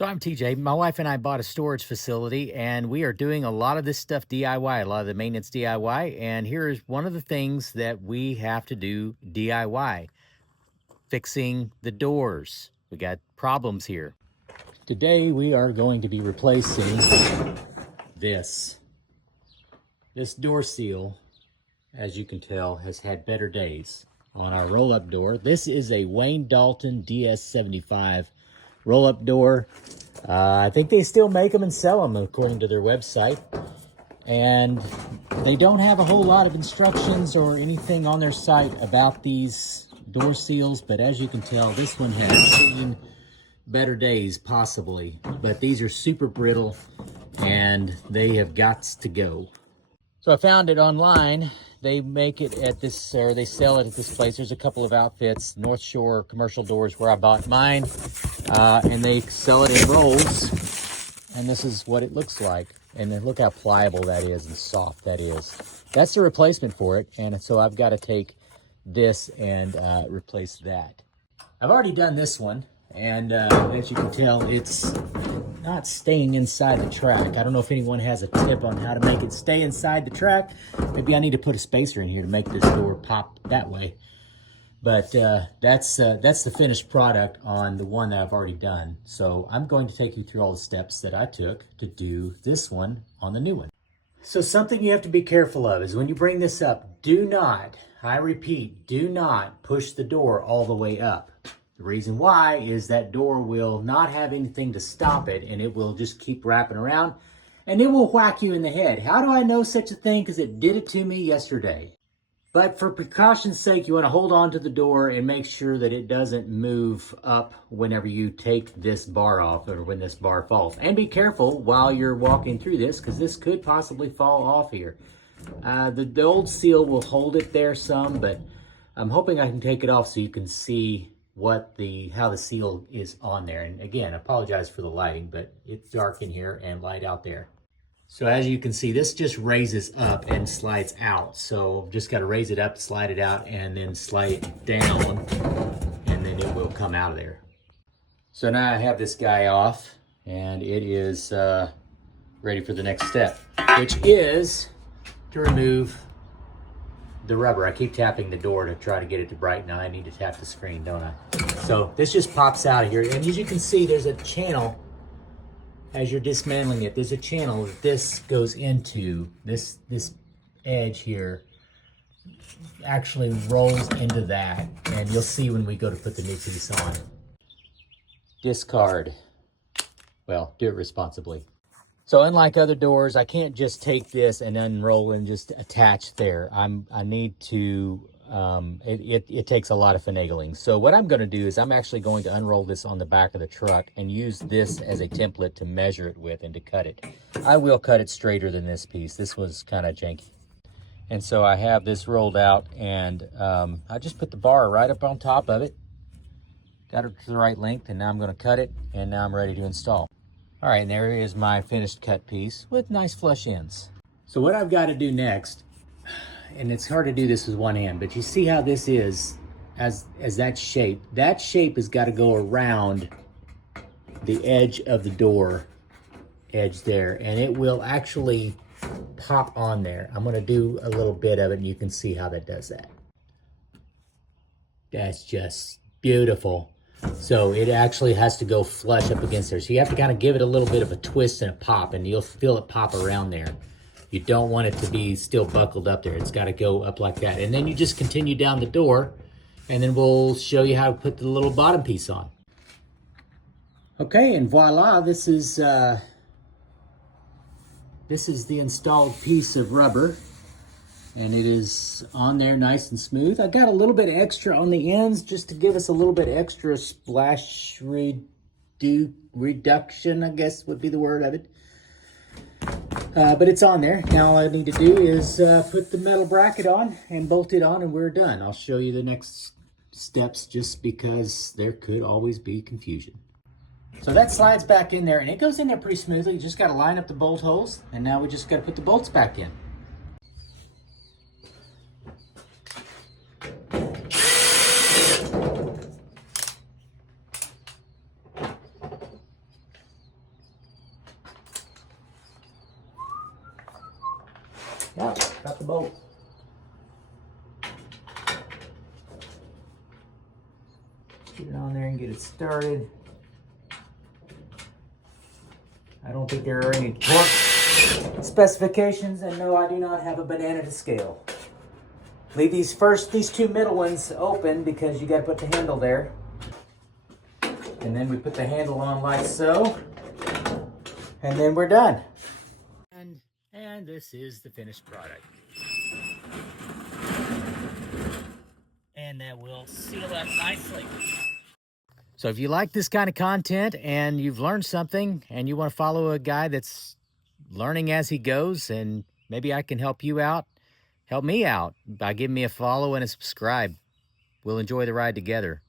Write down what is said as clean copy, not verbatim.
So I'm TJ. My wife and I bought a storage facility and we are doing a lot of this stuff DIY, a lot of the maintenance DIY. And here is one of the things that we have to do DIY, fixing the doors. We got problems here. Today we are going to be replacing this. This door seal, as you can tell, has had better days on our roll-up door. This is a Wayne-Dalton DS-75 roll-up door. I think they still make them and sell them according to their website. And they don't have a whole lot of instructions or anything on their site about these door seals, but as you can tell, this one has seen better days possibly. But these are super brittle and they have got to go. So I found it online. They make it at this, or they sell it at this place. There's a couple of outfits, North Shore Commercial Doors, where I bought mine. And they sell it in rolls. And this is what it looks like. And then look how pliable that is and soft that is. That's the replacement for it. And so I've got to take this and replace that. I've already done this one. And as you can tell, it's not staying inside the track. I don't know if anyone has a tip on how to make it stay inside the track. Maybe I need to put a spacer in here to make this door pop that way. But that's the finished product on the one that I've already done. So I'm going to take you through all the steps that I took to do this one on the new one. So something you have to be careful of is when you bring this up, do not, I repeat, do not push the door all the way up. The reason why is that door will not have anything to stop it and it will just keep wrapping around and it will whack you in the head. How do I know such a thing? Because it did it to me yesterday. But for precaution's sake, you want to hold on to the door and make sure that it doesn't move up whenever you take this bar off or when this bar falls. And be careful while you're walking through this because this could possibly fall off here. The old seal will hold it there some, but I'm hoping I can take it off so you can see how the seal is on there. And again, I apologize for the lighting, but it's dark in here and light out there. So as you can see, this just raises up and slides out. So just got to raise it up, slide it out, and then slide it down, and then it will come out of there. So now I have this guy off, and it is ready for the next step, which is to remove the rubber. I keep tapping the door to try to get it to brighten. I need to tap the screen, don't I? So this just pops out of here. And as you can see, there's a channel. As you're dismantling it, there's a channel that this goes into. This edge here actually rolls into that. And you'll see when we go to put the new piece on. Discard. Well, do it responsibly. So unlike other doors, I can't just take this and unroll and just attach there. I need to, it takes a lot of finagling. So what I'm gonna do is I'm actually going to unroll this on the back of the truck and use this as a template to measure it with and to cut it. I will cut it straighter than this piece. This was kind of janky. And so I have this rolled out and I just put the bar right up on top of it. Got it to the right length and now I'm gonna cut it and now I'm ready to install. All right, and there is my finished cut piece with nice flush ends. So what I've got to do next, and it's hard to do this with one hand, but you see how this is as that shape. That shape has got to go around the edge of the door edge there, and it will actually pop on there. I'm going to do a little bit of it, and you can see how that does that. That's just beautiful. So it actually has to go flush up against there. So you have to kind of give it a little bit of a twist and a pop, and you'll feel it pop around there. You don't want it to be still buckled up there. It's got to go up like that. And then you just continue down the door, and then we'll show you how to put the little bottom piece on. Okay, and voila, this is the installed piece of rubber. And it is on there nice and smooth. I got a little bit extra on the ends just to give us a little bit extra splash reduction, I guess would be the word of it. But it's on there. Now all I need to do is put the metal bracket on and bolt it on and we're done. I'll show you the next steps just because there could always be confusion. So that slides back in there and it goes in there pretty smoothly. You just got to line up the bolt holes and now we just got to put the bolts back in. Yep, got the bolt. Get it on there and get it started. I don't think there are any torque specifications, and no, I do not have a banana to scale. Leave these two middle ones open because you got to put the handle there. And then we put the handle on like so. And then we're done. And this is the finished product. And that will seal up nicely. So if you like this kind of content and you've learned something and you want to follow a guy that's learning as he goes, and maybe I can help you out, help me out by giving me a follow and a subscribe. We'll enjoy the ride together.